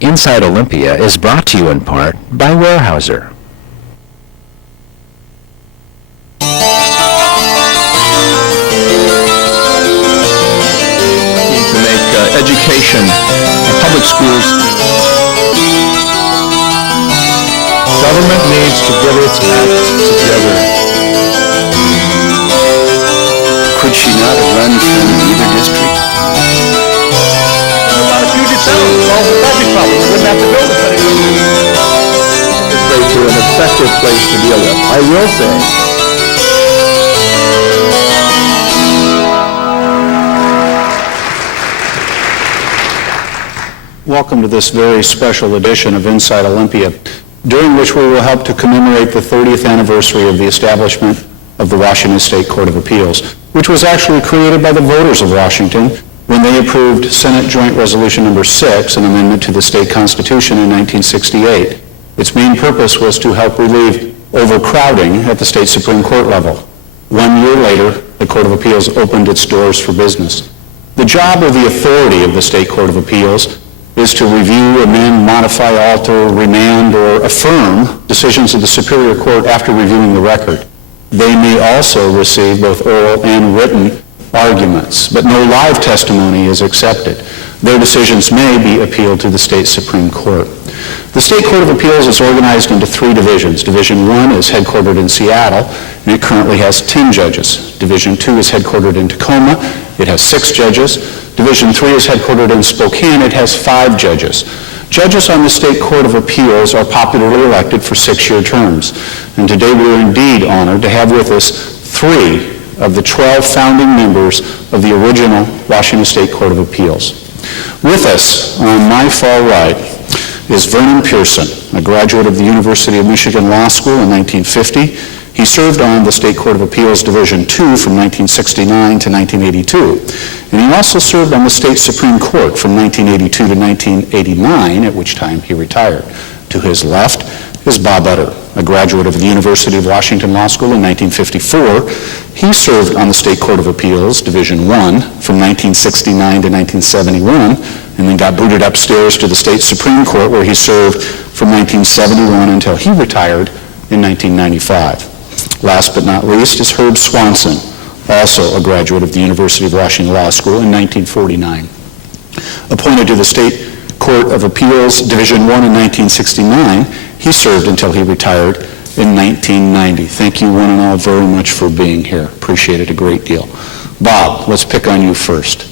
Inside Olympia is brought to you in part by Weyerhaeuser. To make education, public schools. Government needs to get its act together. Could she not have run from either district? A lot of Puget Sound solves the traffic problem. We wouldn't have to build it anymore. To an effective place to deal with. I will say, welcome to this very special edition of Inside Olympia, during which we will help to commemorate the 30th anniversary of the establishment of the Washington State Court of Appeals, which was actually created by the voters of Washington when they approved Senate Joint Resolution Number 6, an amendment to the state constitution in 1968. Its main purpose was to help relieve overcrowding at the state Supreme Court level. 1 year later, the Court of Appeals opened its doors for business. The job or the authority of the State Court of Appeals is to review, amend, modify, alter, remand, or affirm decisions of the Superior Court after reviewing the record. They may also receive both oral and written arguments, but no live testimony is accepted. Their decisions may be appealed to the state Supreme Court. The State Court of Appeals is organized into 3 divisions. Division 1 is headquartered in Seattle, and it currently has 10 judges. Division 2 is headquartered in Tacoma. It has 6 judges. Division 3 is headquartered in Spokane. It has 5 judges. Judges on the State Court of Appeals are popularly elected for 6-year terms. And today we are indeed honored to have with us 3 of the 12 founding members of the original Washington State Court of Appeals. With us on my far right is Vernon Pearson, a graduate of the University of Michigan Law School in 1950. He served on the State Court of Appeals Division 2 from 1969 to 1982. And he also served on the State Supreme Court from 1982 to 1989, at which time he retired. To his left is Bob Utter, a graduate of the University of Washington Law School in 1954. He served on the State Court of Appeals Division 1 from 1969 to 1971, and then got booted upstairs to the State Supreme Court, where he served from 1971 until he retired in 1995. Last but not least is Herb Swanson, also a graduate of the University of Washington Law School in 1949. Appointed to the State Court of Appeals Division 1 in 1969, he served until he retired in 1990. Thank you one and all very much for being here. Appreciate it a great deal. Bob, let's pick on you first.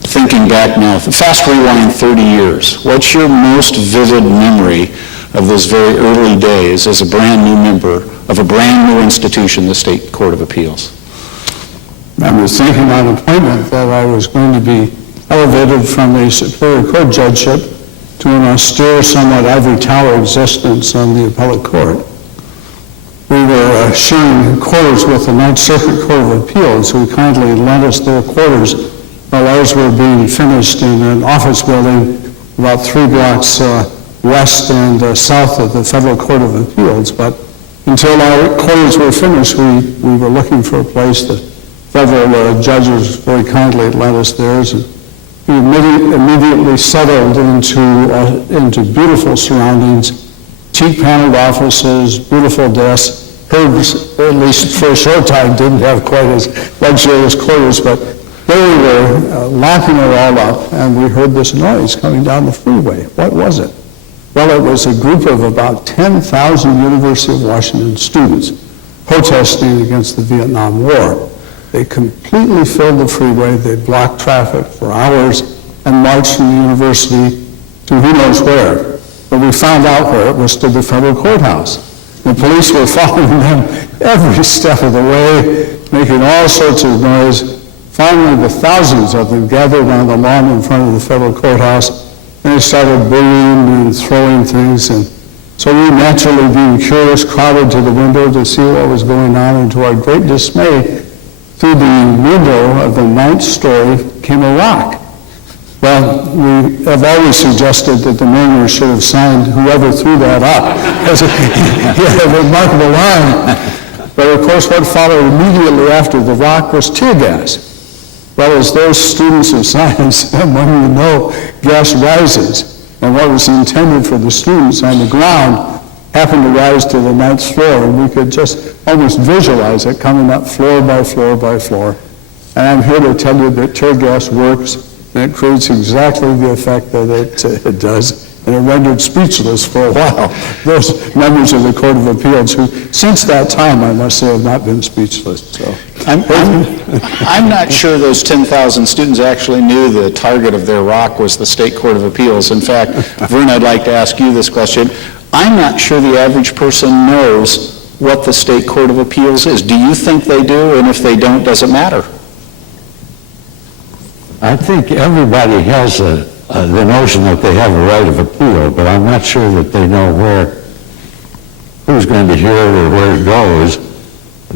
Thinking back now, fast rewind 30 years, what's your most vivid memory of those very early days as a brand new member of a brand new institution, the State Court of Appeals? I was thinking on appointment that I was going to be elevated from a Superior Court judgeship to an austere, somewhat ivory tower existence on the appellate court. We were sharing quarters with the Ninth Circuit Court of Appeals, who kindly lent us their quarters while ours were being finished in an office building about 3 blocks west and south of the Federal Court of Appeals. But until our quarters were finished, we were looking for a place. The federal judges very kindly lent us theirs. And we immediately settled into beautiful surroundings, teak-paneled offices, beautiful desks. Herb, at least for a short time, didn't have quite as luxurious quarters, but there we were, locking it all up, and we heard this noise coming down the freeway. What was it? Well, it was a group of about 10,000 University of Washington students protesting against the Vietnam War. They completely filled the freeway. They blocked traffic for hours and marched from the university to who knows where. But we found out where it was, to the federal courthouse. The police were following them every step of the way, making all sorts of noise. Finally, the thousands of them gathered on the lawn in front of the federal courthouse, and they started bullying and throwing things. And so we, naturally being curious, crowded to the window to see what was going on, and to our great dismay, through the window of the 9th story came a rock. Well, we have always suggested that the mariner should have signed whoever threw that up. He had a remarkable arm. But of course, what followed immediately after the rock was tear gas. Well, as those students of science among you know, gas rises. and what was intended for the students on the ground happened to rise to the 9th floor, and we could just almost visualize it coming up floor by floor by floor. And I'm here to tell you that tear gas works, and it creates exactly the effect that it does. And it rendered speechless for a while those members of the Court of Appeals who, since that time, I must say, have not been speechless. So I'm not sure those 10,000 students actually knew the target of their rock was the State Court of Appeals. In fact, Vern, I'd like to ask you this question. I'm not sure the average person knows what the State Court of Appeals is. Do you think they do? And if they don't, does it matter? I think everybody has the notion that they have a right of appeal, but I'm not sure that they know who's going to hear it or where it goes.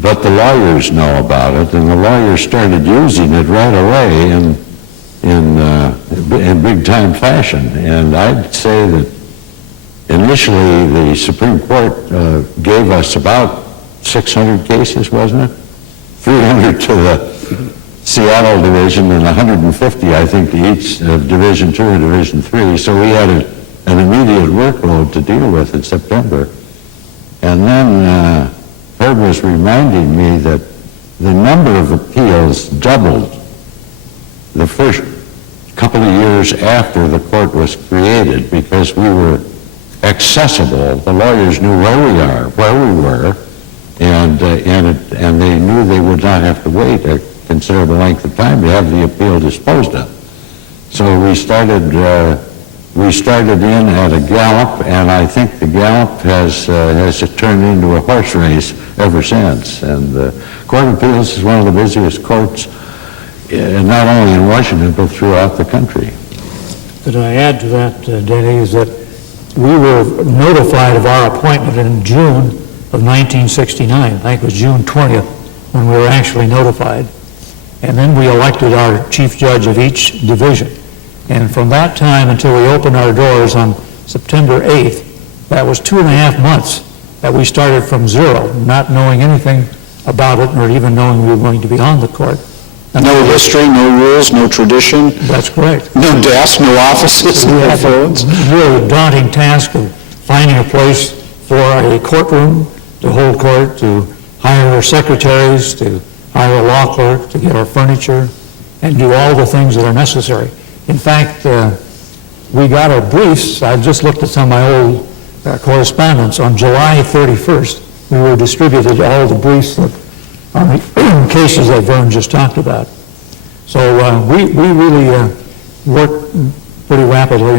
But the lawyers know about it, and the lawyers started using it right away in big-time fashion. And I'd say that initially the Supreme Court gave us about 600 cases, wasn't it? 300 to the Seattle division and 150, I think, to each Division II and Division III. So we had an immediate workload to deal with in September. And then Herb was reminding me that the number of appeals doubled the first couple of years after the court was created because we were accessible. The lawyers knew where we were, and they knew they would not have to wait a considerable length of time to have the appeal disposed of. So we started in at a gallop, and I think the gallop has turned into a horse race ever since. And the Court of Appeals is one of the busiest courts, not only in Washington, but throughout the country. Could I add to that, Denny, is that we were notified of our appointment in June of 1969. I think it was June 20th when we were actually notified. And then we elected our chief judge of each division. And from that time until we opened our doors on September 8th, that was 2.5 months that we started from zero, not knowing anything about it or even knowing we were going to be on the court. And no history, no rules, no tradition. That's correct. No desks, no offices, no phones. Really daunting task of finding a place for a courtroom to hold court, to hire our secretaries, to hire a law clerk, to get our furniture, and do all the things that are necessary. In fact, we got our briefs. I just looked at some of my old correspondence. On July 31st, we were distributed all the briefs on the cases that Vern just talked about. So we really worked pretty rapidly,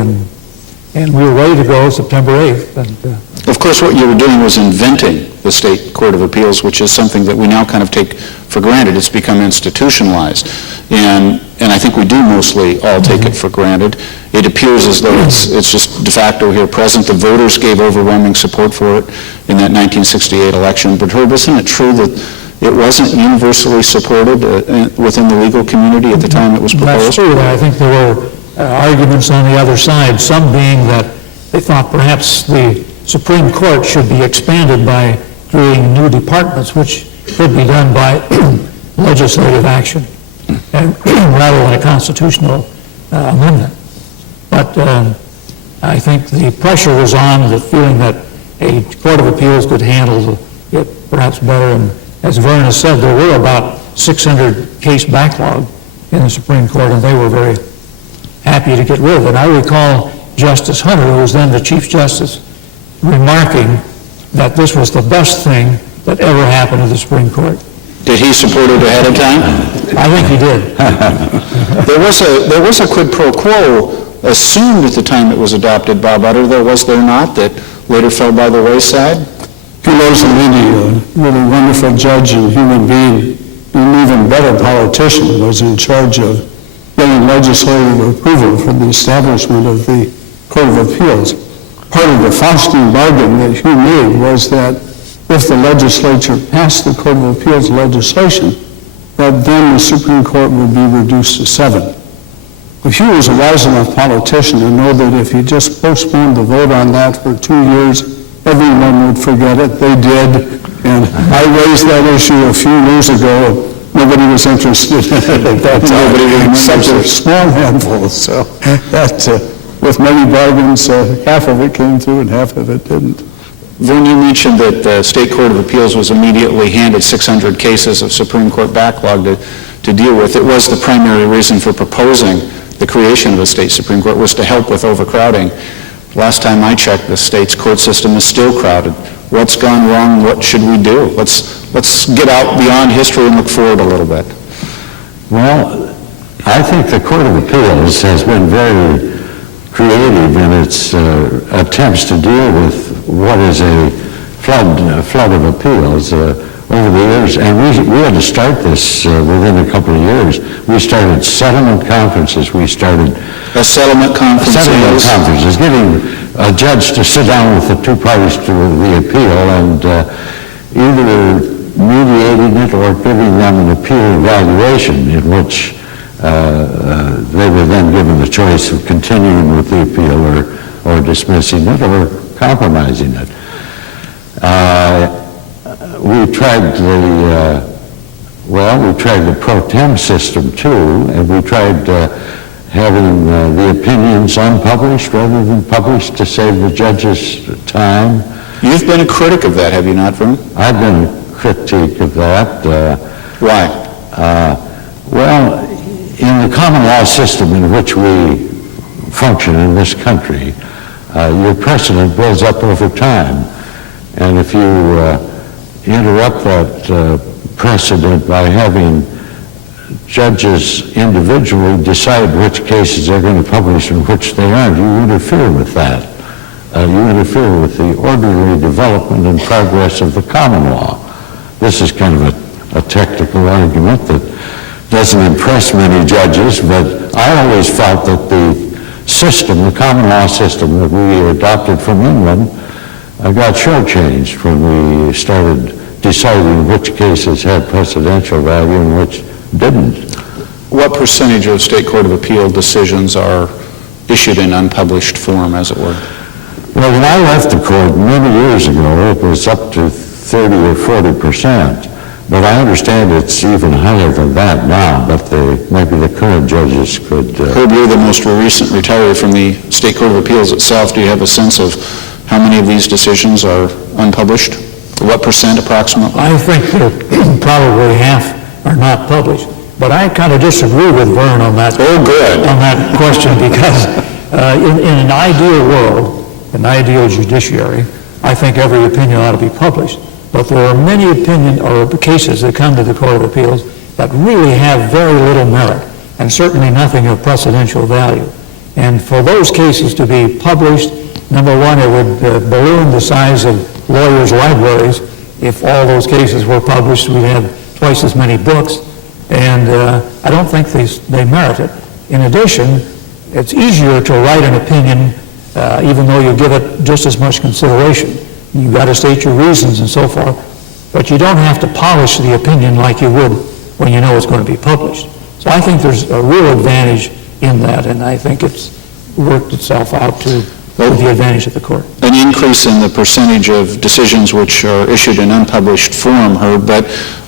and we were ready to go September 8th. And, of course, what you were doing was inventing the State Court of Appeals, which is something that we now kind of take for granted. It's become institutionalized. And I think we do mostly all take it for granted. It appears as though it's just de facto here present. The voters gave overwhelming support for it in that 1968 election. But Herb, isn't it true that it wasn't universally supported within the legal community at the time it was proposed? That's true. I think there were arguments on the other side, some being that they thought perhaps the Supreme Court should be expanded by creating new departments, which could be done by legislative action rather than a constitutional amendment. But I think the pressure was on, the feeling that a Court of Appeals could handle it perhaps better. And as Vern has said, there were about 600 case backlog in the Supreme Court, and they were very happy to get rid of it. I recall Justice Hunter, who was then the Chief Justice, remarking that this was the best thing that ever happened to the Supreme Court. Did he support it ahead of time? I think he did. There was a quid pro quo assumed at the time it was adopted, Bob Utter, was there not, that later fell by the wayside? He was a really wonderful judge and human being, an even better politician, was in charge of getting legislative approval for the establishment of the Court of Appeals. Part of the Faustian bargain that Hugh made was that if the legislature passed the Court of Appeals legislation, that then the Supreme Court would be reduced to 7. But Hugh was a wise enough politician to know that if he just postponed the vote on that for 2 years, everyone would forget it. They did. And I raised that issue a few years ago. Nobody was interested in it at that time, except a small handful. So with many bargains, half of it came through and half of it didn't. Vern, you mentioned that the State Court of Appeals was immediately handed 600 cases of Supreme Court backlog to deal with. It was the primary reason for proposing the creation of a state Supreme Court, was to help with overcrowding. Last time I checked, the state's court system is still crowded. What's gone wrong? What should we do? Let's get out beyond history and look forward a little bit. Well, I think the Court of Appeals has been very creative in its attempts to deal with what is a flood of appeals over the years. And we had to start this within a couple of years. We started settlement conferences. We started A settlement conference. getting a judge to sit down with the two parties to the appeal and either mediating it or giving them an appeal evaluation in which they were then given the choice of continuing with the appeal or dismissing it or compromising it. We tried the pro tem system too, and we tried having the opinions unpublished rather than published to save the judges time. You've been a critic of that, have you not, Vern? I've been a critic of that. Why? Well, in the common law system in which we function in this country, your precedent builds up over time. And if you interrupt that precedent by having judges individually decide which cases they're going to publish and which they aren't, you interfere with that. You interfere with the orderly development and progress of the common law. This is kind of a technical argument that doesn't impress many judges, but I always felt that the system, the common law system that we adopted from England, got shortchanged when we started deciding which cases had precedential value and which didn't. What percentage of State Court of Appeal decisions are issued in unpublished form, as it were? Well, when I left the court many years ago, it was up to 30 or 40%. But I understand it's even higher than that now, but maybe the current judges could... Herb, you're the most recent retiree from the State Court of Appeals itself. Do you have a sense of how many of these decisions are unpublished? What percent approximately? I think that probably half are not published. But I kind of disagree with Vern on that. Oh, good. On that question, because in an ideal world, an ideal judiciary, I think every opinion ought to be published. But there are many opinion or cases that come to the Court of Appeals that really have very little merit and certainly nothing of precedential value. And for those cases to be published, number one, it would balloon the size of lawyers' libraries. If all those cases were published, we'd have twice as many books. And I don't think they merit it. In addition, it's easier to write an opinion even though you give it just as much consideration. You've got to state your reasons and so forth, but you don't have to polish the opinion like you would when you know it's going to be published. So I think there's a real advantage in that, and I think it's worked itself out to the advantage of the court. An increase in the percentage of decisions which are issued in unpublished form, Herb, but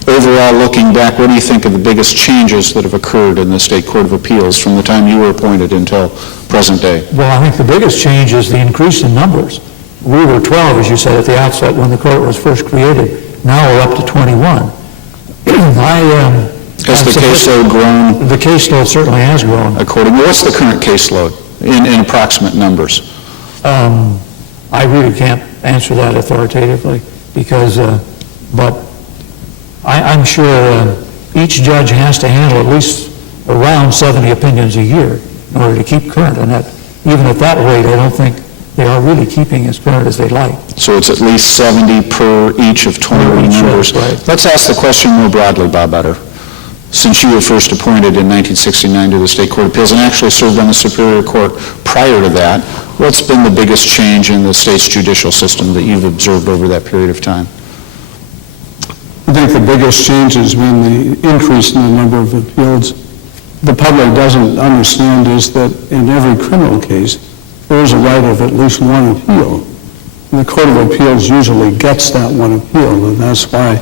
overall, looking back, what do you think of the biggest changes that have occurred in the State Court of Appeals from the time you were appointed until present day? Well, I think the biggest change is the increase in numbers. We were 12, as you said at the outset, when the court was first created. Now we're up to 21. Has the caseload grown? The caseload certainly has grown. What's the current caseload in approximate numbers? I really can't answer that authoritatively because, but I'm sure each judge has to handle at least around 70 opinions a year in order to keep current. And that, even at that rate, I don't think they are really keeping as current as they'd like. So it's at least 70 per each of 21 members. Right. Let's ask the question more broadly, Bob Utter. Since you were first appointed in 1969 to the State Court of Appeals and actually served on the Superior Court prior to that, what's been the biggest change in the state's judicial system that you've observed over that period of time? I think the biggest change has been the increase in the number of appeals. The public doesn't understand is that in every criminal case, there is a right of at least one appeal. And the Court of Appeals usually gets that one appeal, and that's why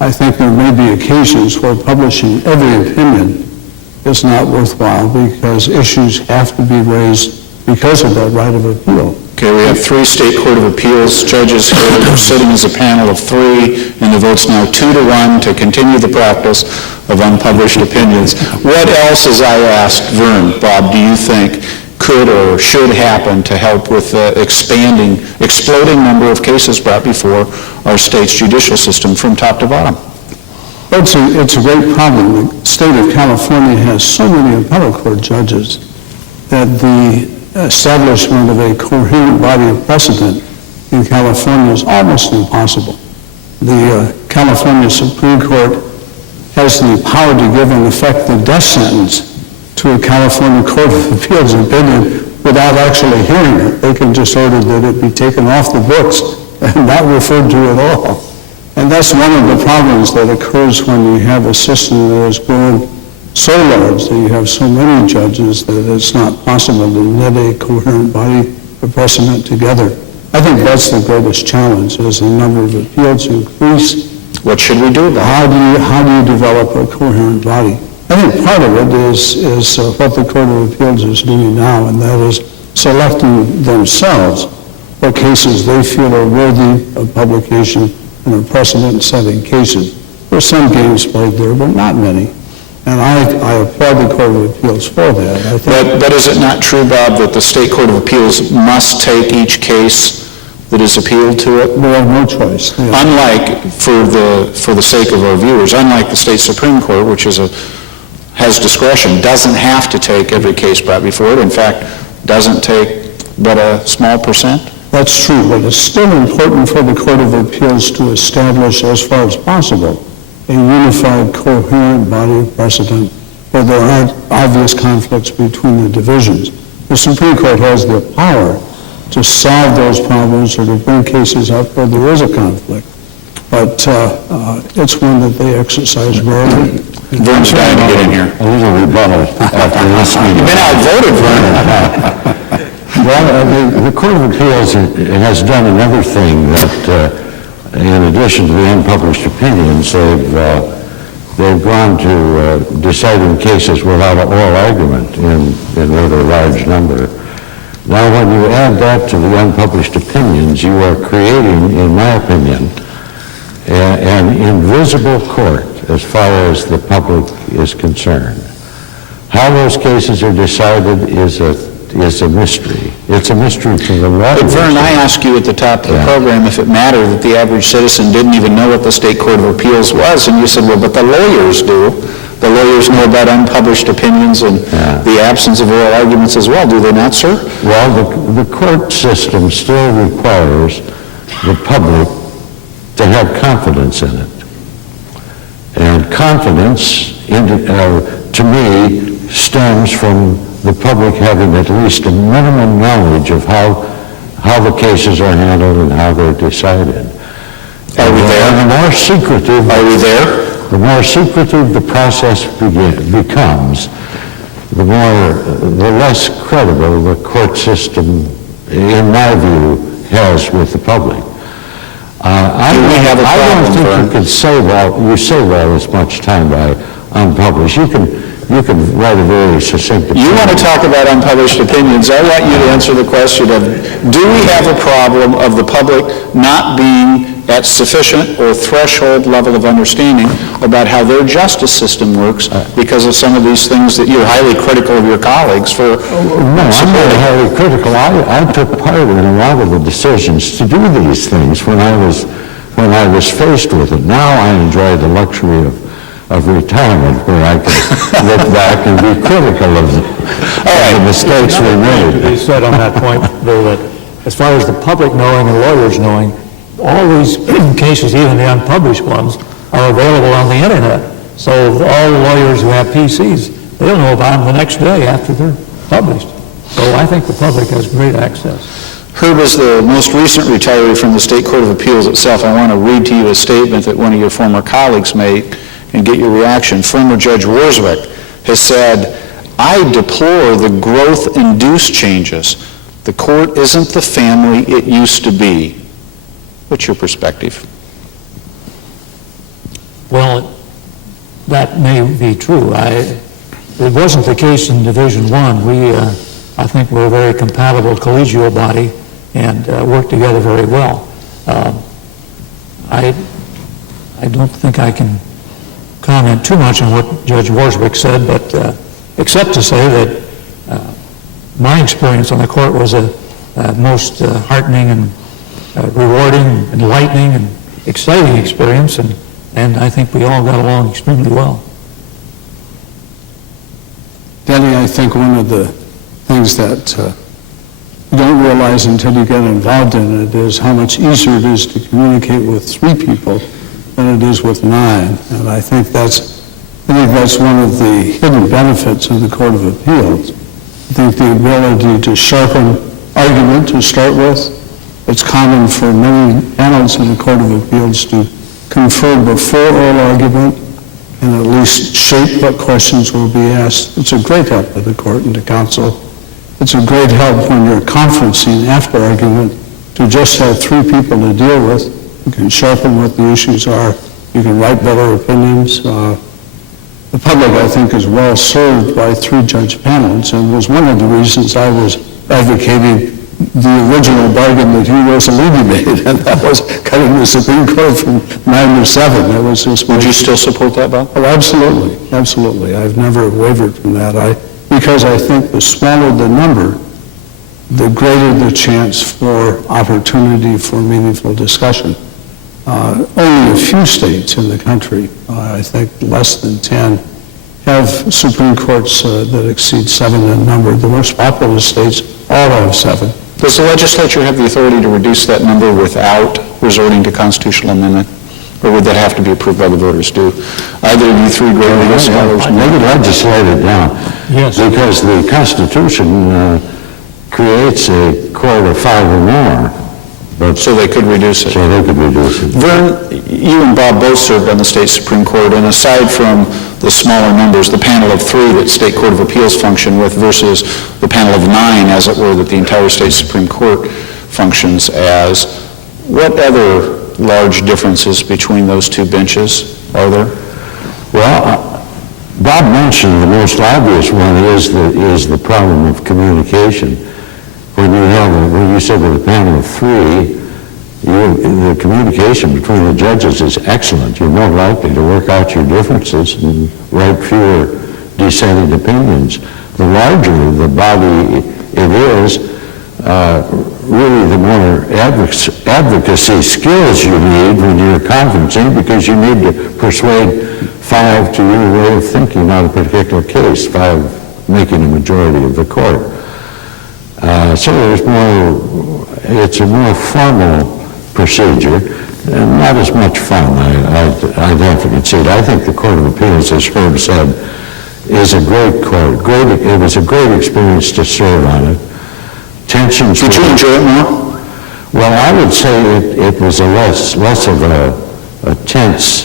I think there may be occasions where publishing every opinion is not worthwhile because issues have to be raised because of that right of appeal. Okay, we have 3 State Court of Appeals judges here sitting as a panel of 3, and the vote's now 2-1 to continue the practice of unpublished opinions. What else, as I asked Vern, Bob, do you think could or should happen to help with the exploding number of cases brought before our state's judicial system from top to bottom? It's a great problem. The state of California has so many appellate court judges that the establishment of a coherent body of precedent in California is almost impossible. The California Supreme Court has the power to give an effective death sentence to a California Court of Appeals opinion without actually hearing it. They can just order that it be taken off the books and not referred to at all. And that's one of the problems that occurs when you have a system that has grown so large that you have so many judges that it's not possible to knit a coherent body of precedent together. I think that's the greatest challenge, as the number of appeals increase. What should we do about it? How do you develop a coherent body? I think part of it is what the Court of Appeals is doing now, and that is selecting themselves what cases they feel are worthy of publication and are precedent-setting cases. There's some games played there, but not many. And I applaud the Court of Appeals for that. I think But is it not true, Bob, that the State Court of Appeals must take each case that is appealed to it? they have no choice. They have- Unlike, for the sake of our viewers, unlike the State Supreme Court, which has discretion, doesn't have to take every case brought before it. In fact, doesn't take but a small percent. That's true, but it's still important for the Court of Appeals to establish, as far as possible, a unified, coherent body of precedent where there aren't obvious conflicts between the divisions. The Supreme Court has the power to solve those problems or to bring cases up where there is a conflict. But it's one that they exercise rarely. Vern's trying to get in here. A little rebuttal after this meeting. You've been outvoted, Vern. Well, the Court of Appeals has done another thing that, in addition to the unpublished opinions, they've gone to deciding cases without an oral argument in rather a large number. Now, when you add that to the unpublished opinions, you are creating, in my opinion, an invisible court as far as the public is concerned. How those cases are decided is a mystery. It's a mystery to the lawyers. But Vern, I asked you at the top of the program if it mattered that the average citizen didn't even know what the State Court of Appeals was, and you said, well, but the lawyers do. The lawyers know about unpublished opinions and the absence of oral arguments as well, do they not, sir? Well, the court system still requires the public to have confidence in it. And confidence, to me, stems from the public having at least a minimum knowledge of how the cases are handled and how they're decided. Are we there? And the more secretive... Are we there? The more secretive the process becomes, the less credible the court system, in my view, has with the public. I don't think you could say that. You say that as much time by unpublished. You can write a very succinct opinion. You want to talk about unpublished opinions. I want you to answer the question of, do we have a problem of the public not being at sufficient or threshold level of understanding about how their justice system works because of some of these things that you're highly critical of your colleagues for? No, I'm not highly critical. I took part in a lot of the decisions to do these things when I was faced with it. Now I enjoy the luxury of retirement where I can look back and be critical of the mistakes we made. They said on that point, Bill, that as far as the public knowing and lawyers knowing, all these cases, even the unpublished ones, are available on the internet. So all the lawyers who have PCs, they'll know about them the next day after they're published. So I think the public has great access. Herb, as the most recent retiree from the State Court of Appeals itself, I want to read to you a statement that one of your former colleagues made and get your reaction. Former Judge Warswick has said, "I deplore the growth-induced changes. The court isn't the family it used to be." What's your perspective? Well, that may be true. It wasn't the case in Division 1. I think we're a very compatible collegial body and work together very well. I don't think I can comment too much on what Judge Warswick said, but except to say that my experience on the court was a most heartening and rewarding, enlightening, and exciting experience, and I think we all got along extremely well. Denny, I think one of the things that you don't realize until you get involved in it is how much easier it is to communicate with 3 people than it is with 9. And I think that's one of the hidden benefits of the Court of Appeals. I think the ability to sharpen argument to start with. It's common for many panels in the Court of Appeals to confer before oral argument and at least shape what questions will be asked. It's a great help to the court and to counsel. It's a great help when you're conferencing after argument to just have 3 people to deal with. You can sharpen what the issues are. You can write better opinions. The public, I think, is well served by 3-judge panels, and was one of the reasons I was advocating the original bargain that Hugh Rossellini made, and that was cutting the Supreme Court from 9 to 7. That was just. Would you still support that, Bob? Oh, absolutely, absolutely. I've never wavered from that. Because I think the smaller the number, the greater the chance for opportunity for meaningful discussion. Only a few states in the country, I think less than 10, have Supreme Courts that exceed 7 in number. The most populous states all have 7. Does the legislature have the authority to reduce that number without resorting to constitutional amendment? Or would that have to be approved by the voters? Do either of you 3 great legal scholars? Maybe legislate it down. Yes. Because the Constitution creates a court of 5 or more. But So they could reduce it. So they could reduce it. Vern, you and Bob both served on the state Supreme Court, and aside from the smaller numbers, the panel of 3 that State Court of Appeals function with versus the panel of 9, as it were, that the entire state Supreme Court functions as, what other large differences between those 2 benches are there? Well, Bob mentioned the most obvious one is the problem of communication. When you said with a panel of 3, the communication between the judges is excellent. You're more likely to work out your differences and write fewer dissenting opinions. The larger the body it is, really the more advocacy skills you need when you're conferencing, because you need to persuade 5 to your way of thinking on a particular case, 5 making a majority of the court. So it's a more formal procedure, and not as much fun, I don't concede. I think the Court of Appeals, as Herb said, is a great court. It was a great experience to serve on it. Tensions. Did you enjoy it more? Well, I would say it was a less of a tense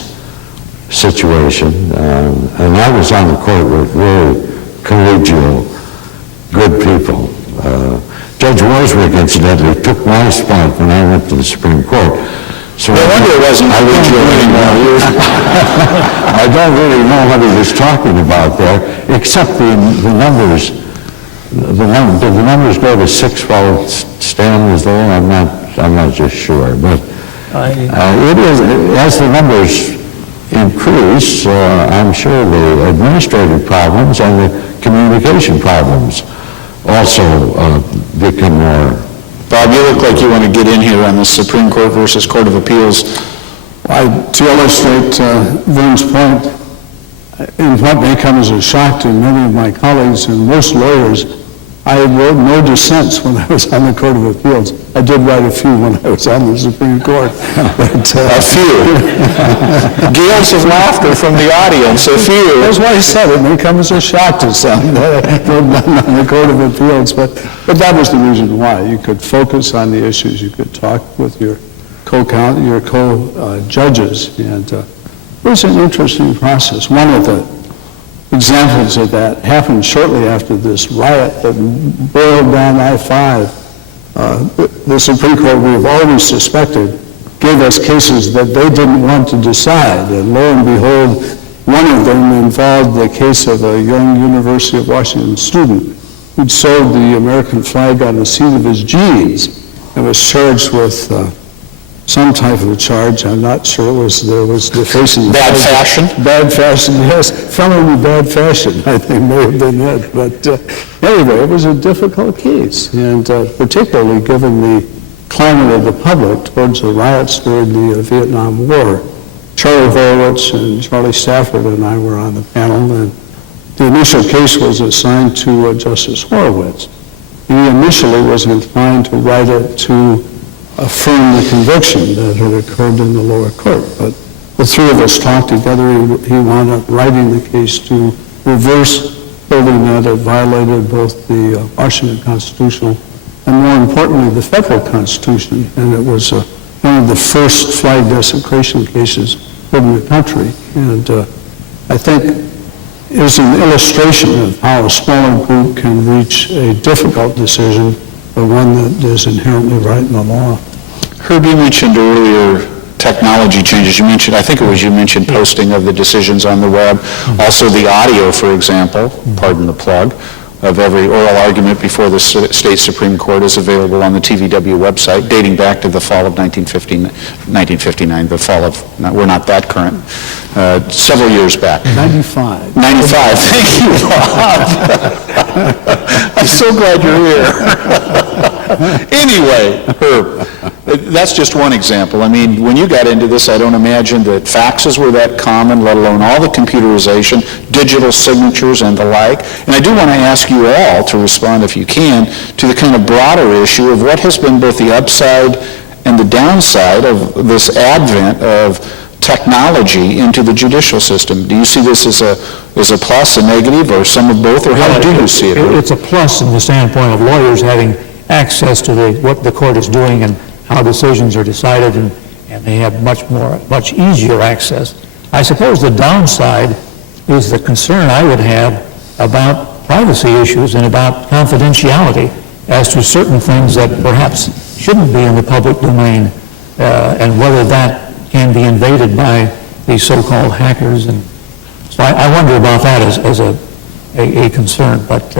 situation, and I was on the court with very collegial, good people. Judge Warswick, incidentally, took my spot when I went to the Supreme Court. So No wonder it wasn't collegial anymore. I don't really know what he was talking about there, except the numbers. Did the numbers go to 6 while Stan was there? I'm not just sure, but it is, as the numbers increase, I'm sure the administrative problems and the communication problems also become more. Bob, you look like you want to get in here on the Supreme Court versus Court of Appeals. To illustrate Vern's point, in what may come as a shock to many of my colleagues and most lawyers, I wrote no dissents when I was on the Court of Appeals. I did write a few when I was on the Supreme Court. But, A few. Gales of laughter from the audience, a few. That's why I said it may come as a shock to some that I wrote on the Court of Appeals. But that was the reason why. You could focus on the issues. You could talk with your co-judges. And it was an interesting process. One of the examples of that happened shortly after this riot that boiled down I-5. The Supreme Court, we've always suspected, gave us cases that they didn't want to decide. And lo and behold, one of them involved the case of a young University of Washington student who who'd sewed the American flag on the seat of his jeans and was charged with some type of charge. I'm not sure there was defacing the Bad flag. fashion? Bad fashion, yes. Felony bad fashion, I think, may have been it. But anyway, it was a difficult case, and particularly given the climate of the public towards the riots during the Vietnam War. Charlie Horowitz and Charlie Stafford and I were on the panel, and the initial case was assigned to Justice Horowitz. He initially was inclined to write it to affirm the conviction that had occurred in the lower court, but the three of us talked together. He wound up writing the case to reverse, holding that it violated both the Washington Constitutional and, more importantly, the federal Constitution, and it was one of the first flag desecration cases in the country. And I think is an illustration of how a smaller group can reach a difficult decision, but one that is inherently right in the law. Herb, you mentioned earlier technology changes. You mentioned posting of the decisions on the web. Also the audio, for example, pardon the plug, of every oral argument before the state Supreme Court is available on the TVW website, dating back to the fall of 1959, the fall of, we're not that current, several years back. 95. 95, thank you, Bob. I'm so glad you're here. Anyway, Herb, that's just one example. I mean, when you got into this, I don't imagine that faxes were that common, let alone all the computerization, digital signatures and the like. And I do want to ask you all to respond, if you can, to the kind of broader issue of what has been both the upside and the downside of this advent of technology into the judicial system. Do you see this as a plus, a negative, or some of both, or how do you see it? It's a plus in the standpoint of lawyers having access to what the court is doing and how decisions are decided, and they have much easier access. I suppose the downside is the concern I would have about privacy issues and about confidentiality as to certain things that perhaps shouldn't be in the public domain, and whether that can be invaded by these so-called hackers. And so I wonder about that as a concern. But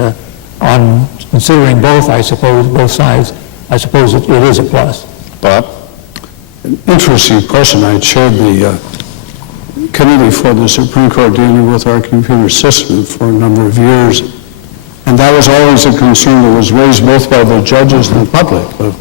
on considering both sides, I suppose it is a plus. Bob? An interesting question. I chaired the committee for the Supreme Court dealing with our computer system for a number of years, and that was always a concern that was raised both by the judges and the public. But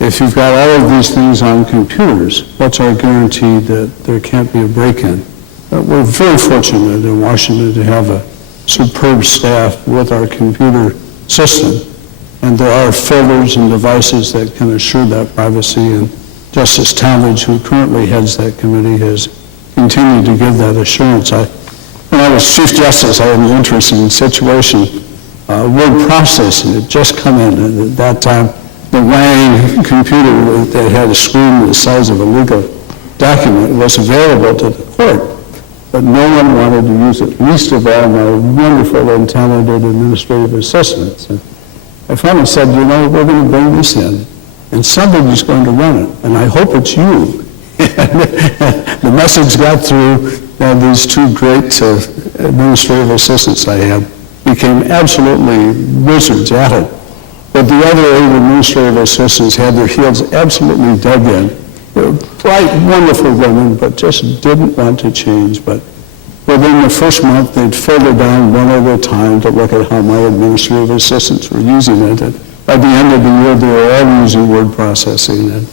if you've got all of these things on computers, what's our guarantee that there can't be a break-in? We're very fortunate in Washington to have a superb staff with our computer system, and there are filters and devices that can assure that privacy, and Justice Talmadge, who currently heads that committee, has continued to give that assurance. When I was Chief Justice, I had an interesting situation. Word processing had just come in, and at that time, the Wang computer that had a screen the size of a legal document was available to the court, but no one wanted to use it, least of all my wonderful and talented administrative assistants. And I finally said, we're going to bring this in, and somebody's going to run it, and I hope it's you. The message got through, and these two great administrative assistants I had became absolutely wizards at it. But the other 8 administrative assistants had their heels absolutely dug in. They were bright, wonderful women, but just didn't want to change. But within the first month, they'd filter down one at a time to look at how my administrative assistants were using it. And by the end of the year, they were all using word processing. And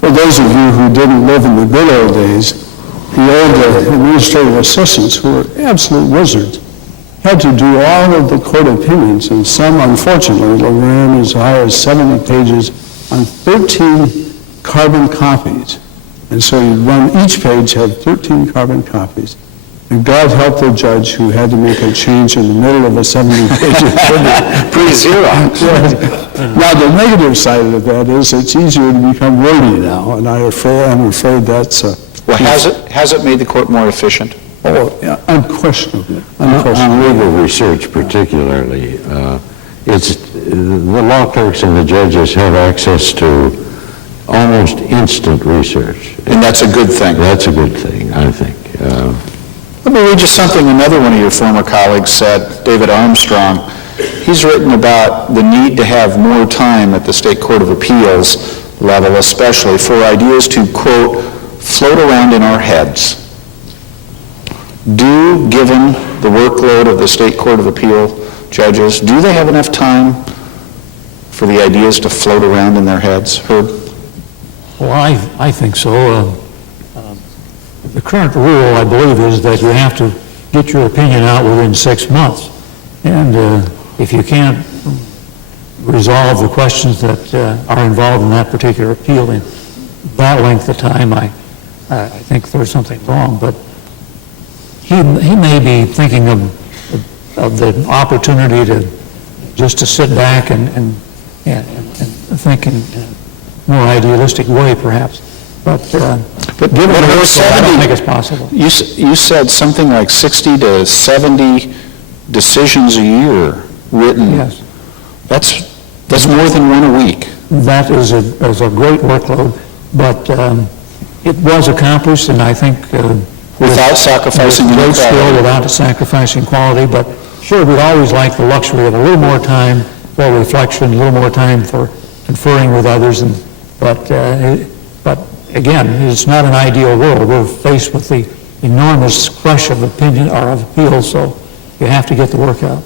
for those of you who didn't live in the good old days, the old administrative assistants, who were absolute wizards, had to do all of the court opinions, and some, unfortunately, ran as high as 70 pages on 13 carbon copies. And so you'd run, each page had 13 carbon copies. And God help the judge who had to make a change in the middle of a 70-page opinion. Pre-Xerox. Now, the negative side of that is it's easier to become wordy now, and I'm afraid that's... Well, has it made the court more efficient? Oh, yeah, unquestionably. On legal research particularly, the law clerks and the judges have access to almost instant research. And that's a good thing. That's a good thing, I think. Let me read you something another one of your former colleagues said, David Armstrong. He's written about the need to have more time at the State Court of Appeals level, especially for ideas to, quote, float around in our heads. Given the workload of the State Court of Appeal judges, do they have enough time for the ideas to float around in their heads? Herb? Well, I think so. The current rule, I believe, is that you have to get your opinion out within 6 months. And if you can't resolve the questions that are involved in that particular appeal in that length of time, I think there's something wrong. But he may be thinking of the opportunity to sit back and think in a more idealistic way, perhaps. But given the workload, I don't think it's possible. You said something like 60 to 70 decisions a year written. Yes. That's more than one a week. That is a great workload, but it was accomplished, and I think Without sacrificing with any great skill, quality. without sacrificing quality. But sure, we'd always like the luxury of a little more time for reflection, a little more time for conferring with others. But again, it's not an ideal world. We're faced with the enormous crush of opinion or of appeals, so you have to get the work out.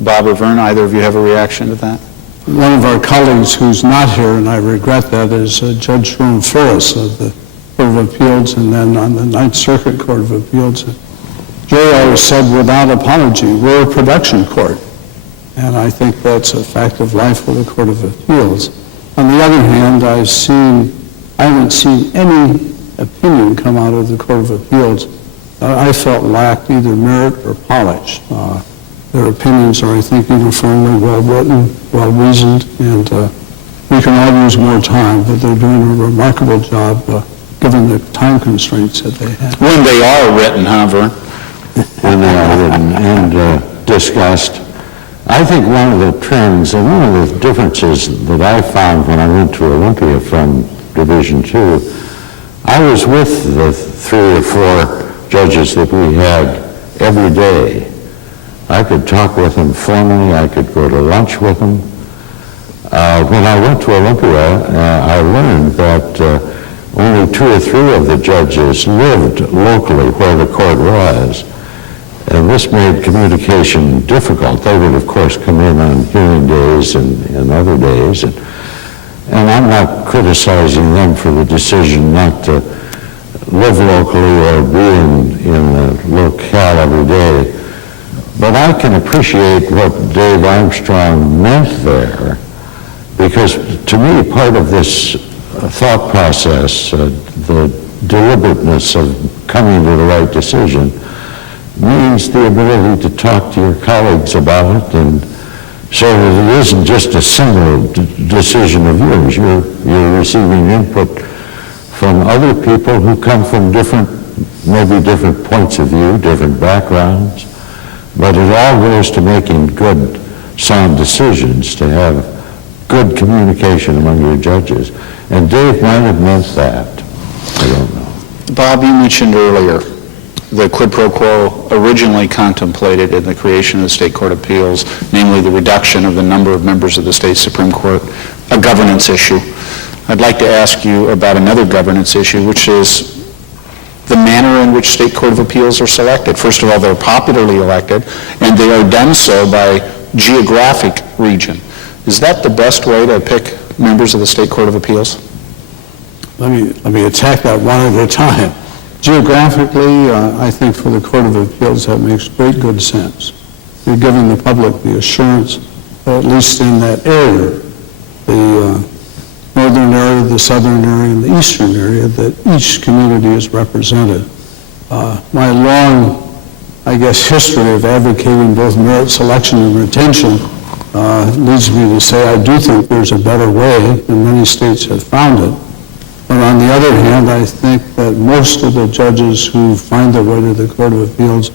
Bob or Vern, either of you have a reaction to that? One of our colleagues who's not here, and I regret that, is Judge Jerome Ferris of the Court of Appeals, and then on the Ninth Circuit Court of Appeals. Jerry always said, without apology, we're a production court. And I think that's a fact of life for the Court of Appeals. On the other hand, I haven't seen any opinion come out of the Court of Appeals I felt lacked either merit or polish. Their opinions are, I think, uniformly well-written, well-reasoned, and we can all use more time, but they're doing a remarkable job given the time constraints that they have. When they are written, huh, Vern? When they are written and discussed. I think one of the trends and one of the differences that I found when I went to Olympia from Division II, I was with the 3 or 4 judges that we had every day. I could talk with them formally, I could go to lunch with them. When I went to Olympia, I learned that only 2 or 3 of the judges lived locally where the court was. And this made communication difficult. They would, of course, come in on hearing days and other days. And I'm not criticizing them for the decision not to live locally or be in the locale every day. But I can appreciate what Dave Armstrong meant there, because to me, part of this thought process, the deliberateness of coming to the right decision, means the ability to talk to your colleagues about it, and so that it isn't just a single decision of yours. You're receiving input from other people who come from maybe different points of view, different backgrounds, but it all goes to making good, sound decisions, to have good communication among your judges. And Dave might have meant that. I don't know. Bob, you mentioned earlier the quid pro quo originally contemplated in the creation of the State Court of Appeals, namely the reduction of the number of members of the State Supreme Court, a governance issue. I'd like to ask you about another governance issue, which is the manner in which State Court of Appeals are selected. First of all, they're popularly elected, and they are done so by geographic region. Is that the best way to pick members of the State Court of Appeals? Let me attack that one at a time. Geographically, I think for the Court of Appeals that makes great good sense. You're giving the public the assurance, at least in that area, the northern area, the southern area, and the eastern area, that each community is represented. My long, history of advocating both merit selection and retention leads me to say I do think there's a better way, and many states have found it. But on the other hand, I think that most of the judges who find their way to the Court of Appeals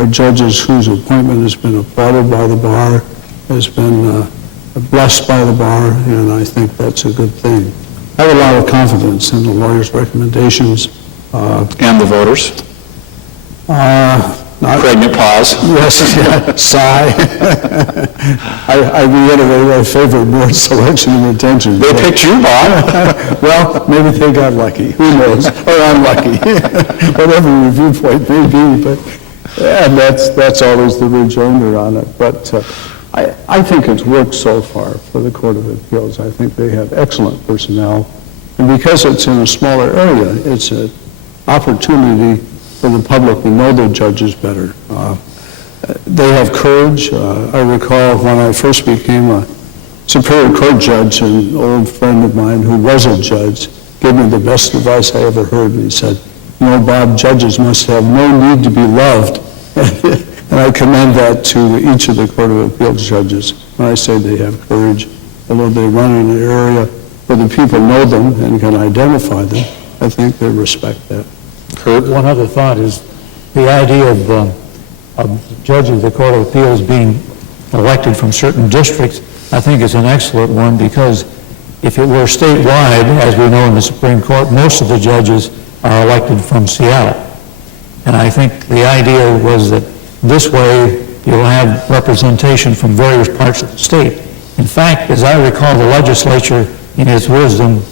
are judges whose appointment has been applauded by the bar, has been blessed by the bar, and I think that's a good thing. I have a lot of confidence in the lawyers' recommendations. And the voters? Pregnant pause. Yes, yeah, sigh. I reiterate, I favor board selection and retention. They picked you, Bob. Well, maybe they got lucky, who knows, or unlucky, whatever your viewpoint may be, but, and that's always the rejoinder on it. But I think it's worked so far for the Court of Appeals. I think they have excellent personnel, and because it's in a smaller area, it's an opportunity for the public to know their judges better. They have courage. I recall when I first became a Superior Court judge, an old friend of mine who was a judge gave me the best advice I ever heard. And he said, "You know, Bob, judges must have no need to be loved." And I commend that to each of the Court of Appeals judges when I say they have courage. Although they run in an area where the people know them and can identify them, I think they respect that. One other thought is the idea of judges of the Court of Appeals being elected from certain districts, I think is an excellent one, because if it were statewide, as we know in the Supreme Court, most of the judges are elected from Seattle. And I think the idea was that this way you'll have representation from various parts of the state. In fact, as I recall, the legislature, in its wisdom,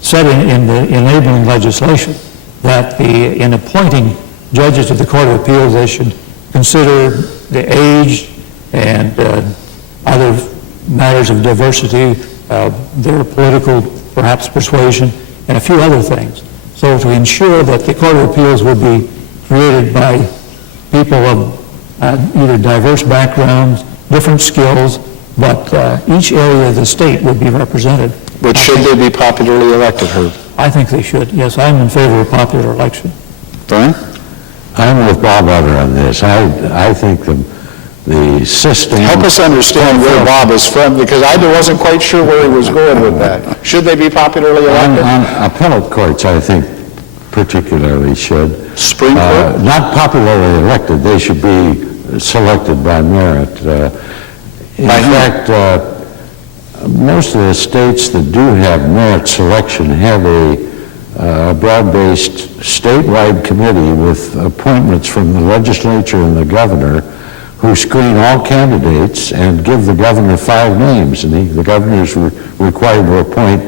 said in the enabling legislation that in appointing judges of the Court of Appeals, they should consider the age and other matters of diversity, their political, perhaps, persuasion, and a few other things. So to ensure that the Court of Appeals would be created by people of either diverse backgrounds, different skills, but each area of the state would be represented. But should they be popularly elected, Herb? I think they should, yes. I'm in favor of popular election. Brian? I'm with Bob Utter on this. I think the system... Help us understand where Bob is from, because I wasn't quite sure where he was going with that. Should they be popularly elected? On appellate courts, I think particularly should. Supreme Court? Not popularly elected. They should be selected by merit. In fact, most of the states that do have merit selection have a broad-based statewide committee with appointments from the legislature and the governor who screen all candidates and give the governor 5 names, and the governor is required to appoint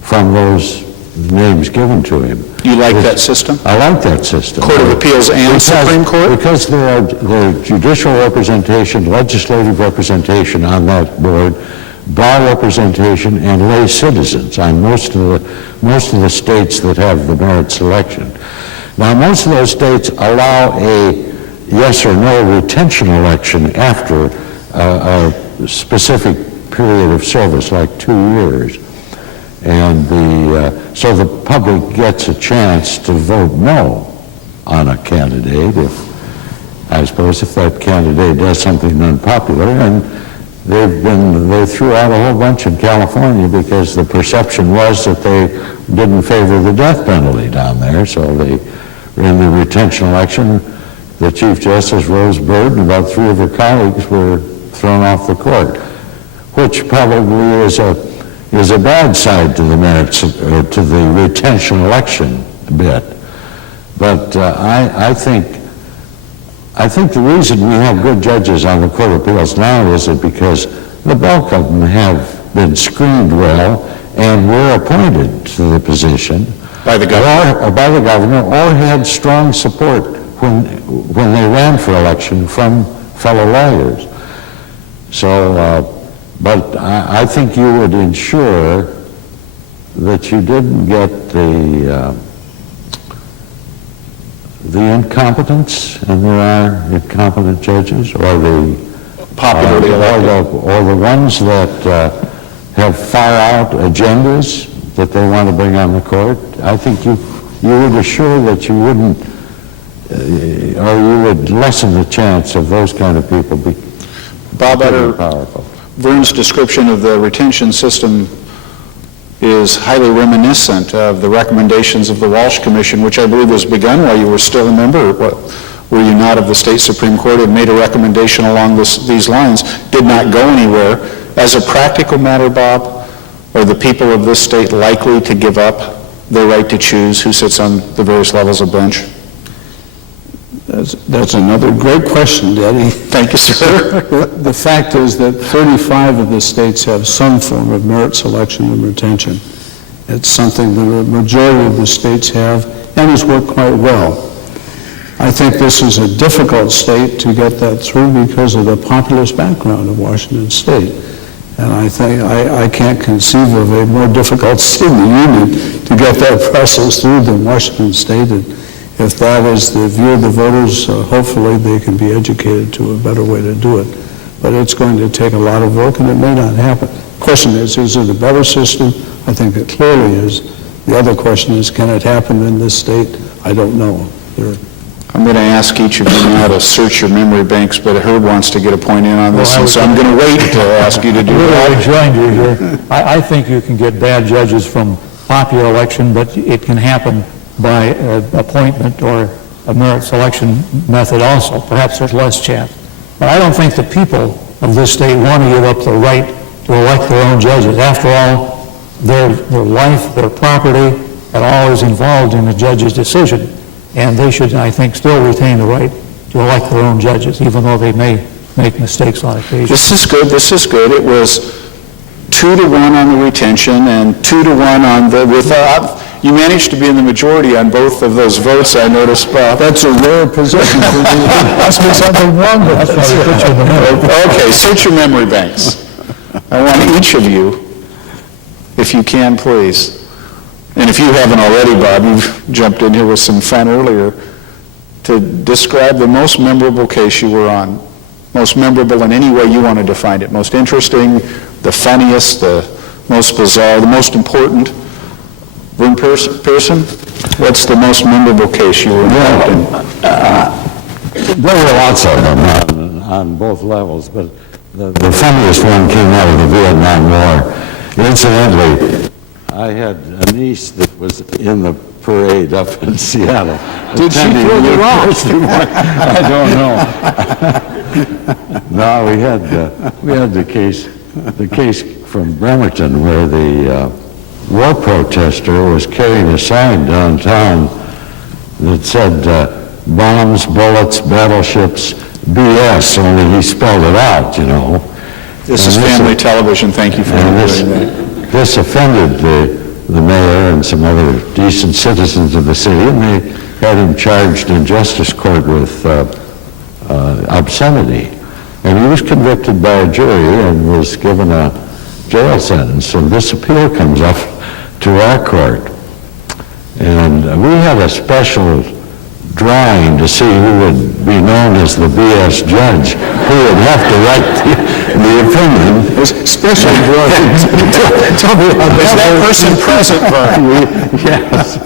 from those names given to him. You like that system? I like that system. Court of Appeals and Supreme Court? Because there are judicial representation, legislative representation on that board, bar representation, and lay citizens on most of the states that have the merit selection. Now, most of those states allow a yes or no retention election after a specific period of service, like 2 years. And so the public gets a chance to vote no on a candidate if that candidate does something unpopular. And they threw out a whole bunch in California because the perception was that they didn't favor the death penalty down there. So in the retention election, the Chief Justice Rose Bird and about 3 of her colleagues were thrown off the court, which probably is a bad side to the merits, to the retention election bit. But I think the reason we have good judges on the Court of Appeals now is that because the bulk of them have been screened well and were appointed to the position By the governor? Or had strong support when they ran for election from fellow lawyers. So, but I think you would ensure that you didn't get the incompetence, and there are incompetent judges, or the Popularly elected. or the ones that have far-out agendas that they want to bring on the court. I think you would assure that you wouldn't, or you would lessen the chance of those kind of people being powerful. Vern's description of the retention system is highly reminiscent of the recommendations of the Walsh Commission, which I believe was begun while you were still a member. Were you not, of the state Supreme Court, and made a recommendation along these lines, did not go anywhere. As a practical matter, Bob, are the people of this state likely to give up their right to choose who sits on the various levels of bench? That's another great question, Daddy. Thank you, sir. The fact is that 35 of the states have some form of merit selection and retention. It's something that a majority of the states have and has worked quite well. I think this is a difficult state to get that through because of the populist background of Washington State. And I think I can't conceive of a more difficult state in the Union to get that process through than Washington State. And if that is the view of the voters, hopefully they can be educated to a better way to do it. But it's going to take a lot of work, and it may not happen. The question is it a better system? I think it clearly is. The other question is, can it happen in this state? I don't know. I'm going to ask each of you now to search your memory banks, but Herb wants to get a point in on this, and so I'm going to wait to ask you to do that. I joined you here. I think you can get bad judges from popular election, but it can happen by appointment or a merit selection method also. Perhaps there's less chance. But I don't think the people of this state want to give up the right to elect their own judges. After all, their life, their property, and all is involved in the judge's decision. And they should, I think, still retain the right to elect their own judges, even though they may make mistakes on occasion. This is good, this is good. It was 2-1 on the retention and 2-1 on the without. You managed to be in the majority on both of those votes, I noticed, Bob. That's a rare position for me. Must be something wrong with That's why we put you in the middle. Okay, search your memory banks. I want each of you, if you can, please. And if you haven't already, Bob, you've jumped in here with some fun earlier, to describe the most memorable case you were on. Most memorable in any way you want to define it. Most interesting, the funniest, the most bizarre, the most important. Vern Pearson, what's the most memorable case you were involved in? There were lots of them on both levels, but the funniest one came out of the Vietnam War. Incidentally, I had a niece that was in the parade up in Seattle. Did she throw the rock? I don't know. No, we had the case from Bremerton where the war protester was carrying a sign downtown that said bombs, bullets, battleships, BS, only he spelled it out, you know. This is family television. Thank you for doing that. This offended the mayor and some other decent citizens of the city, and they had him charged in justice court with obscenity. And he was convicted by a jury and was given a jail sentence. And this appeal comes up to our court. And we had a special drawing to see who would be known as the BS judge, who would have to write the opinion. Special drawing. Tell me about that. Is that person present, Vern? Yes.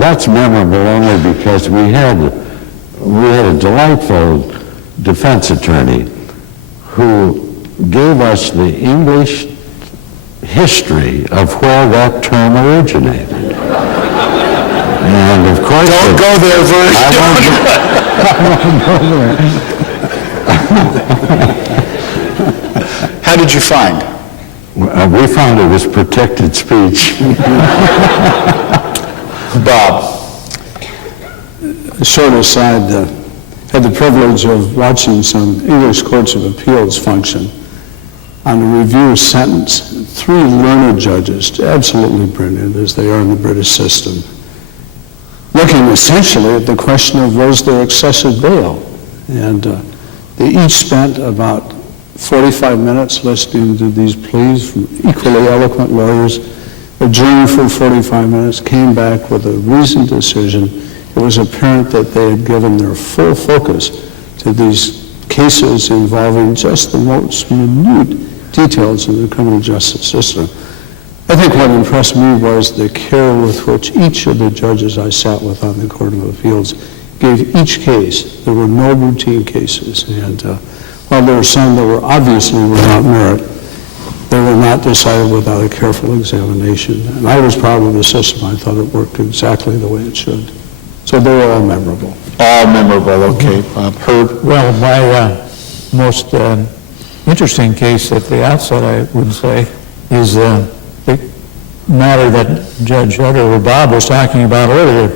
That's memorable only because we had a delightful defense attorney who gave us the English history of where that term originated. And of course... Don't go there, Vern. I won't go there. How did you find? We found it was protected speech. Bob. A short aside, had the privilege of watching some English courts of appeals function on a review sentence. 3 learned judges, absolutely brilliant as they are in the British system, looking essentially at the question of was there excessive bail. And they each spent about 45 minutes listening to these pleas from equally eloquent lawyers, adjourned for 45 minutes, came back with a reasoned decision. It was apparent that they had given their full focus to these cases involving just the most minute details of the criminal justice system. I think what impressed me was the care with which each of the judges I sat with on the Court of Appeals gave each case. There were no routine cases, and while there were some that were obviously without merit, they were not decided without a careful examination. And I was proud of the system. I thought it worked exactly the way it should. So they were all memorable. All memorable, okay. Herb? Well, my most interesting case at the outset, I would say, is the matter that Judge Hutter or Bob was talking about earlier,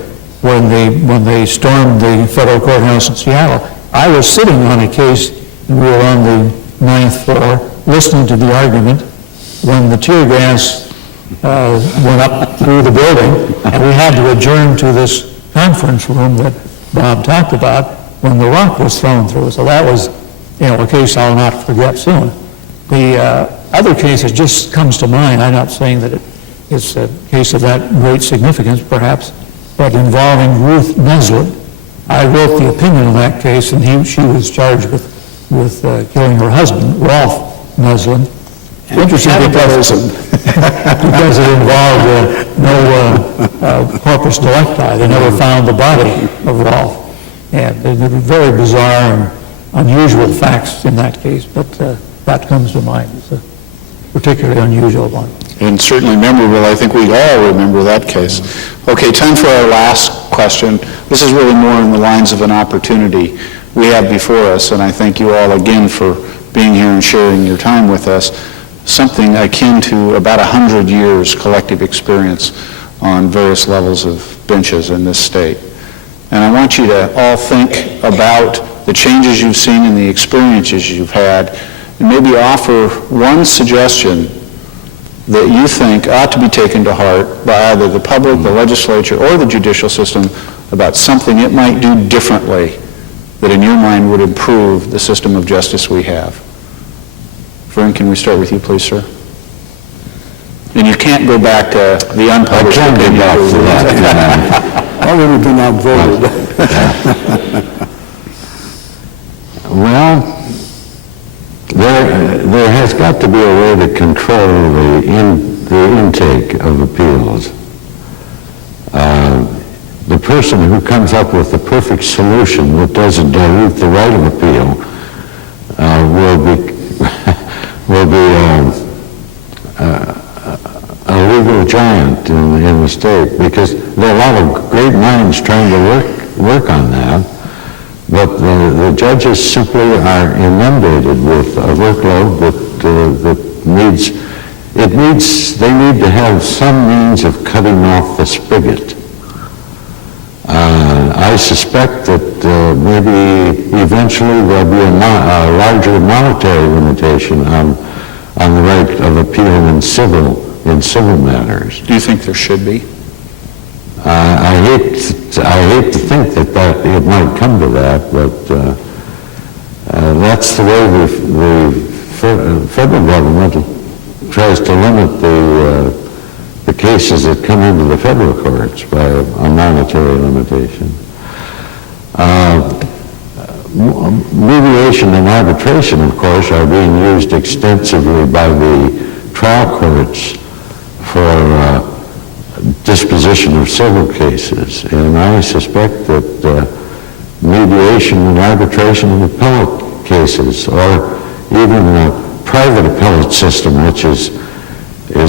when they stormed the federal courthouse in Seattle. I was sitting on a case, and we were on the 9th floor, listening to the argument when the tear gas went up through the building, and we had to adjourn to this conference room that Bob talked about when the rock was thrown through. So that was, a case I'll not forget soon. The other case that just comes to mind, I'm not saying that it's a case of that great significance, perhaps, but involving Ruth Neslin. I wrote the opinion in that case, and she was charged with killing her husband, Ralph Neslin. Interesting because it involved no corpus delicti. They never found the body of Ralph. And there were very bizarre and unusual facts in that case, but that comes to mind as a particularly unusual one. And certainly memorable. I think we all remember that case. Okay, time for our last question. This is really more in the lines of an opportunity we have before us, and I thank you all again for being here and sharing your time with us. Something akin to about 100 years collective experience on various levels of benches in this state. And I want you to all think about the changes you've seen and the experiences you've had, and maybe offer one suggestion that you think ought to be taken to heart by either the public, the legislature, or the judicial system about something it might do differently that in your mind would improve the system of justice we have. Vern, can we start with you, please, sir? And you can't go back to the unpublished opinion. I can't go back to that. Already been outvoted. Well, there has got to be a way to control the intake of appeals. The person who comes up with the perfect solution that doesn't dilute the right of appeal will be a legal giant in the state, because there are a lot of great minds trying to work on that, but the judges simply are inundated with a workload they need to have some means of cutting off the spigot. I suspect that maybe eventually there'll be a larger monetary limitation on the right of appeal in civil matters. Do you think there should be? I hate to think that it might come to that, but that's the way the federal government tries to limit the cases that come into the federal courts by a monetary limitation. Mediation and arbitration, of course, are being used extensively by the trial courts for disposition of civil cases, and I suspect that mediation and arbitration of appellate cases, or even the private appellate system, which is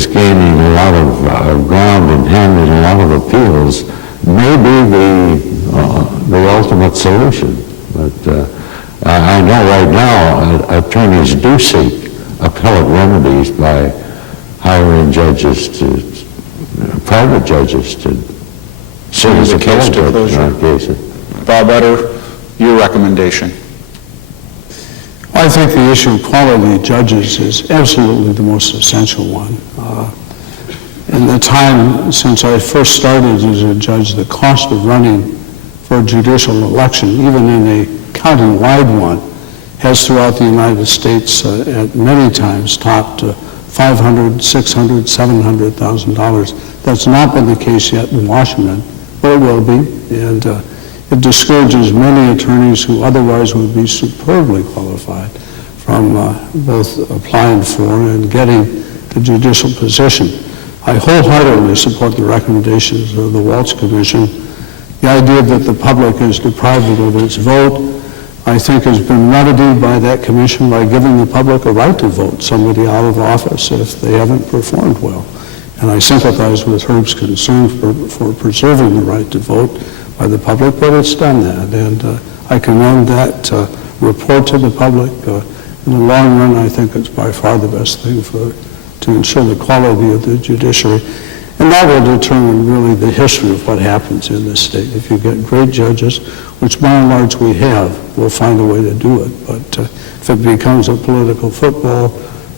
gaining a lot of ground and handling a lot of appeals, may be the ultimate solution. But I know right now attorneys do seek appellate remedies by hiring private judges to sit as appellate judges on cases. Bob Utter, your recommendation. I think the issue of quality of judges is absolutely the most essential one. In the time since I first started as a judge, the cost of running for a judicial election, even in a county-wide one, has throughout the United States at many times topped $500,000, $600,000, $700,000. That's not been the case yet in Washington, but it will be, and it discourages many attorneys who otherwise would be superbly qualified from both applying for and getting the judicial position. I wholeheartedly support the recommendations of the Waltz Commission. The idea that the public is deprived of its vote, I think, has been remedied by that commission by giving the public a right to vote somebody out of office if they haven't performed well. And I sympathize with Herb's concern for preserving the right to vote by the public, but it's done that. And I commend that report to the public. In the long run, I think it's by far the best thing to ensure the quality of the judiciary. And that will determine really the history of what happens in this state. If you get great judges, which by and large we have, we'll find a way to do it. But if it becomes a political football,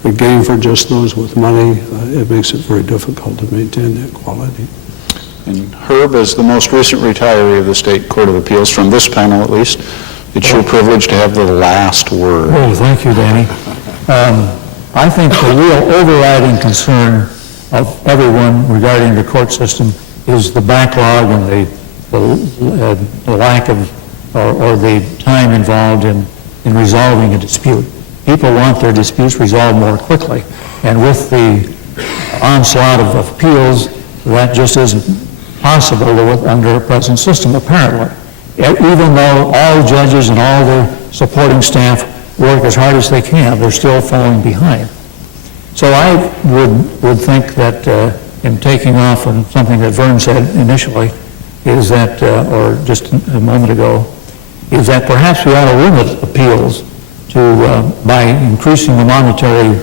a game for just those with money, it makes it very difficult to maintain that quality. And Herb, as the most recent retiree of the State Court of Appeals, from this panel at least, it's your privilege to have the last word. Oh, thank you, Danny. I think the real overriding concern of everyone regarding the court system is the backlog and the lack of, or the time involved in resolving a dispute. People want their disputes resolved more quickly, and with the onslaught of appeals, that just isn't possible under a present system, apparently. Even though all judges and all their supporting staff work as hard as they can, they're still falling behind. So I would think that in taking off on something that Vern said initially, is that, or just a moment ago, is that perhaps we ought to limit appeals to, by increasing the monetary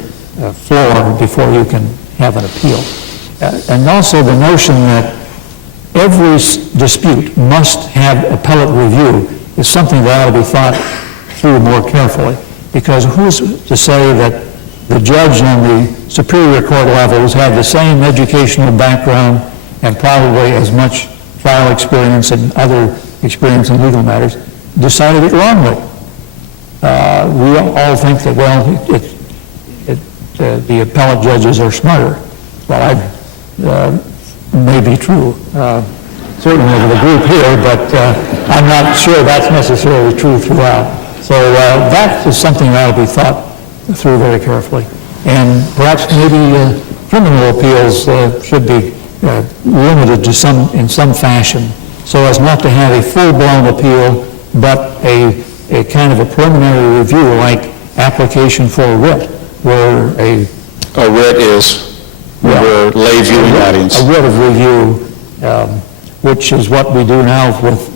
floor before you can have an appeal. And also the notion that every dispute must have appellate review is something that ought to be thought through more carefully. Because who's to say that the judge on the Superior Court levels have the same educational background and probably as much trial experience and other experience in legal matters, decided it wrongly. We all think that, well, the appellate judges are smarter. Well, may be true, certainly of the group here, but I'm not sure that's necessarily true throughout. So that is something that ought to be thought through very carefully. And perhaps maybe criminal appeals should be limited to in some fashion, so as not to have a full-blown appeal, but a kind of a preliminary review like application for a writ, where a writ is your lay viewing audience. A writ of review, which is what we do now with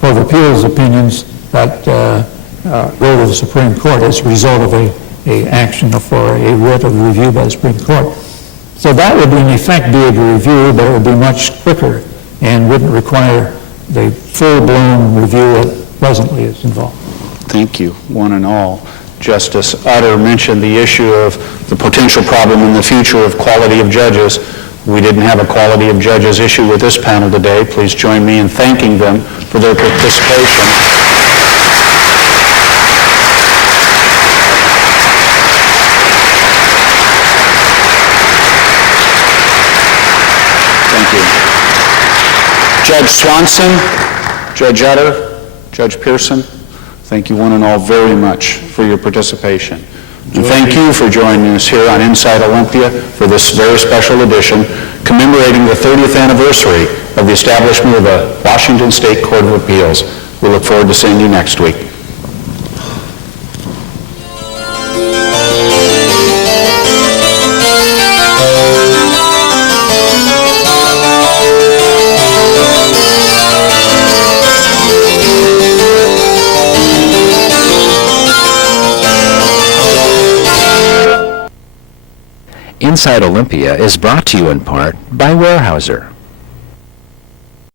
Court of Appeals opinions that go to the Supreme Court as a result of a action for a writ of review by the Supreme Court. So that would in effect be a review, but it would be much quicker and wouldn't require the full-blown review that presently is involved. Thank you, one and all. Justice Utter mentioned the issue of the potential problem in the future of quality of judges. We didn't have a quality of judges issue with this panel today. Please join me in thanking them for their participation. Thank you. Judge Swanson, Judge Utter, Judge Pearson, thank you one and all very much for your participation. And thank you for joining us here on Inside Olympia for this very special edition commemorating the 30th anniversary of the establishment of the Washington State Court of Appeals. We look forward to seeing you next week. Inside Olympia is brought to you in part by Weyerhaeuser.